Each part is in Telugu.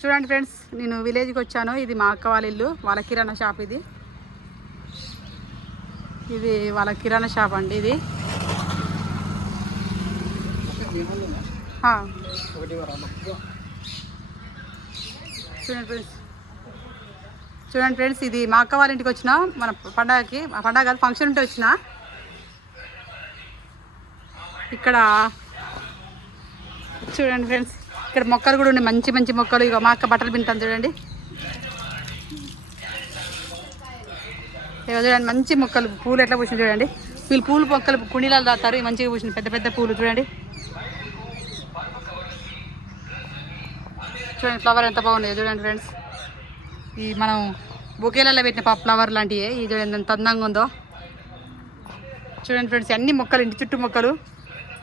చూడండి ఫ్రెండ్స్, నేను విలేజ్కి వచ్చాను. ఇది మా అక్క వాళ్ళ ఇల్లు, వాళ్ళ కిరాణా షాప్. ఇది వాళ్ళ కిరాణా షాప్ అండి. ఇది చూడండి ఫ్రెండ్స్, ఇది మా అక్క వాళ్ళ ఇంటికి వచ్చిన మన పండగ ఫంక్షన్ ఉంటే వచ్చిన. ఇక్కడ చూడండి ఫ్రెండ్స్, ఇక్కడ మొక్కలు కూడా ఉన్నాయి, మంచి మంచి మొక్కలు. ఇక మా అక్క బట్టలు పింటాను చూడండి. ఇక చూడండి మంచి మొక్కలు, పూలు ఎట్లా పూసినాయి చూడండి. వీళ్ళు పూలు మొక్కలు కుండీలలో దాతారు, మంచిగా పూసినాయి పెద్ద పెద్ద పూలు చూడండి. చూడండి ఫ్లవర్ ఎంత బాగున్నాయో చూడండి ఫ్రెండ్స్. ఈ మనం బొకేలలో పెట్టిన ఫ్లవర్ లాంటివి. ఇది చూడండి ఎంత అందంగా ఉందో చూడండి ఫ్రెండ్స్. అన్ని మొక్కలు, ఇంటి చుట్టూ మొక్కలు,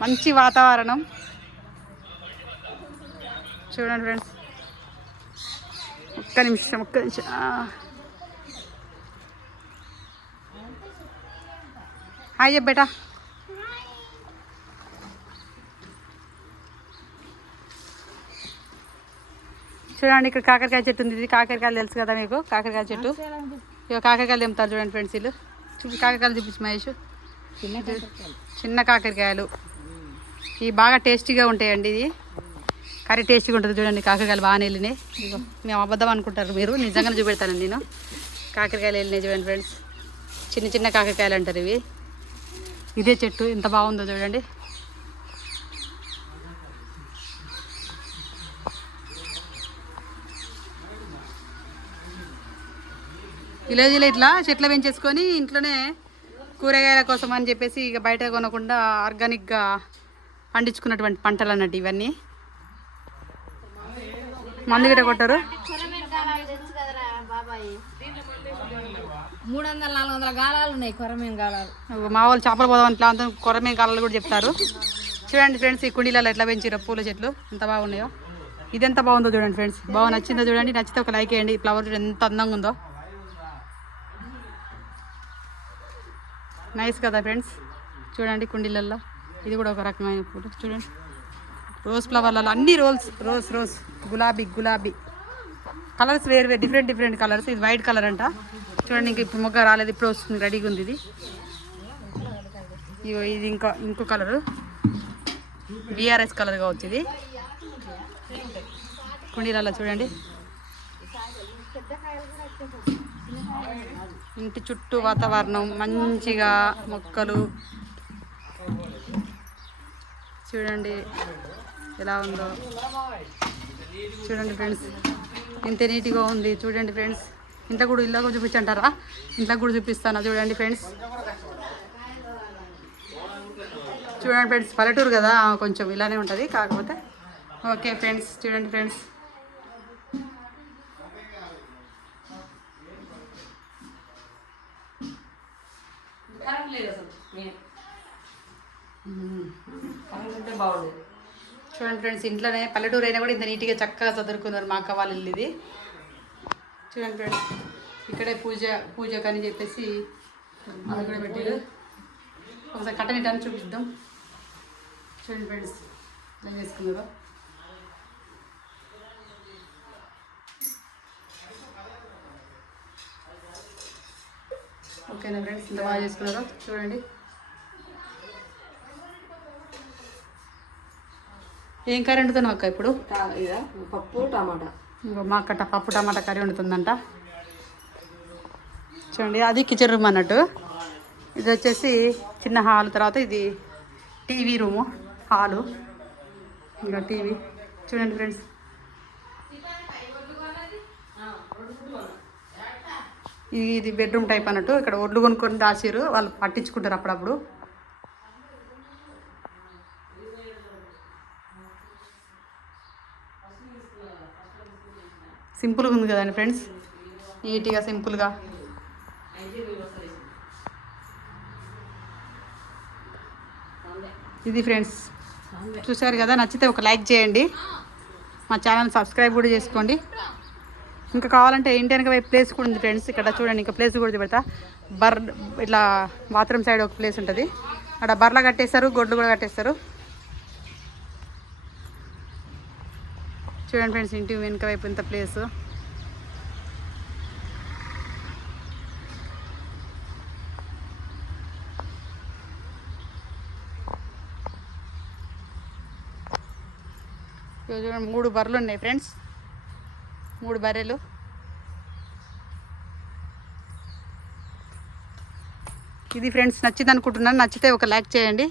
మంచి వాతావరణం చూడండి ఫ్రెండ్స్. ఒక్క నిమిషం. హాయ్ చెప్పేటా. చూడండి ఇక్కడ కాకరకాయ చెట్టు ఉంది. ఇది కాకరకాయలు తెలుసు కదా మీకు, కాకరకాయ చెట్టు. ఇక కాకరకాయలు తెంపుతారు చూడండి ఫ్రెండ్స్. వీళ్ళు కాకరకాయలు చూపించు మహేష్. చిన్న కాకరకాయలు ఇవి బాగా టేస్టీగా ఉంటాయండి. ఇది కర్రీ టేస్టీగా ఉంటుంది చూడండి. కాకరకాయలు బాగానే వెళ్ళినాయి. ఇగో మేము అబద్ధం అనుకుంటారు మీరు, నిజంగానే చూపెడతానండి నేను. కాకరకాయలు వెళ్ళినాయి చూడండి ఫ్రెండ్స్. చిన్న చిన్న కాకరకాయలు అంటారు ఇవి. ఇదే చెట్టు ఎంత బాగుందో చూడండి. విలేజ్లో ఇట్లా చెట్లు పెంచేసుకొని ఇంట్లోనే కూరగాయల కోసం అని చెప్పేసి ఇక బయట కొనకుండా ఆర్గానిక్గా పండించుకున్నటువంటి పంటలు అన్నట్టు ఇవన్నీ. మందు గిట్ట కొట్టారు. 300-400 గాలాలు ఉన్నాయి, కొరమేను గాలాలు. మా వాళ్ళు చేపలు పోదామని ప్రాంతం కొరమేను గాలాలు కూడా చెప్తారు. చూడండి ఫ్రెండ్స్, ఈ కుండీలలో ఎట్లా పెంచారో పూల చెట్లు ఎంత బాగున్నాయో. ఇది ఎంత బాగుందో చూడండి ఫ్రెండ్స్. బాగా నచ్చిందో చూడండి. నచ్చితే ఒక లైక్ వేయండి. ఈ ఫ్లవర్ ఎంత అందంగా ఉందో, నైస్ కదా ఫ్రెండ్స్. చూడండి కుండీలల్లో ఇది కూడా ఒక రకమైన పూలు చూడండి. రోజ్ ఫ్లవర్లలో అన్ని రోజ్ గులాబీ కలర్స్ వేరు డిఫరెంట్ కలర్స్. ఇది వైట్ కలర్ అంట చూడండి. ఇంక ఇప్పుడు మొగ్గ రాలేదు, ఇప్పుడు వస్తుంది, రెడీగా ఉంది ఇది. ఇది ఇంకో కలరు, బిఆర్ఎస్ కలర్ కావచ్చు ఇది. కుండీలలో చూడండి. ఇంటి చుట్టూ వాతావరణం మంచిగా, మొక్కలు చూడండి ఎలా ఉందో చూడండి ఫ్రెండ్స్. ఇంత నీట్గా ఉంది చూడండి ఫ్రెండ్స్. ఇంట్లో కూడా ఇల్లు చూపించంటారా? ఇంట్లో కూడా చూపిస్తాను చూడండి ఫ్రెండ్స్. చూడండి ఫ్రెండ్స్, పల్లెటూరు కదా కొంచెం ఇలానే ఉంటుంది కాకపోతే. ఓకే ఫ్రెండ్స్, చూడండి ఫ్రెండ్స్. చూడండి ఫ్రెండ్స్, ఇంట్లోనే పల్లెటూరు అయినా కూడా ఇంత నీట్గా చక్కగా చదువుకున్నారు మా అక్క వాళ్ళ ఇల్లు ఇది. చూడండి ఫ్రెండ్స్, ఇక్కడే పూజకు అని చెప్పేసి అది కూడా పెట్టారు. ఒకసారి కట్టనిటాన్ని చూపిద్దాం. చూడండి ఫ్రెండ్స్ ఎలా చేసుకున్నారో. ఓకేనా ఫ్రెండ్స్, ఇంత బాగా చేసుకున్నారో చూడండి. ఏం కర్రీ వండుతున్నావు అక్క ఇప్పుడు? పప్పు టమాటా. మా అక్క పప్పు టమాటా కర్రీ వండుతుందంట చూడండి. అది కిచెన్ రూమ్ అన్నట్టు. ఇది వచ్చేసి చిన్న హాల్, తర్వాత ఇది టీవీ రూము, హాలు, ఇంకా టీవీ. చూడండి ఫ్రెండ్స్, ఇది బెడ్రూమ్ టైప్ అన్నట్టు. ఇక్కడ ఒడ్లు కొనుక్కొని దాచారు, వాళ్ళు పట్టించుకుంటారు అప్పుడప్పుడు. సింపుల్గా ఉంది కదండి ఫ్రెండ్స్, నీట్గా సింపుల్గా. ఇది ఫ్రెండ్స్ చూసారు కదా. నచ్చితే ఒక లైక్ చేయండి, మా ఛానల్ సబ్స్క్రైబ్ కూడా చేసుకోండి. ఇంకా కావాలంటే ఇంటి వెనక ప్లేస్ కూడా ఉంది ఫ్రెండ్స్. ఇక్కడ చూడండి, ఇంకా ప్లేస్ కూడా చూపెడతా. ఇట్లా బాత్రూమ్ సైడ్ ఒక ప్లేస్ ఉంటుంది, అక్కడ బర్లా కట్టేస్తారు, గొడ్లు కూడా కట్టేస్తారు. చూడండి ఫ్రెండ్స్ ఇంటి వెనుక వైపు ఇంత ప్లేస్. చూడండి 3 బర్రెలు ఉన్నాయి ఫ్రెండ్స్, 3 బర్రెలు. ఇది ఫ్రెండ్స్ నచ్చింది అనుకుంటున్నాను. నచ్చితే ఒక లైక్ చేయండి.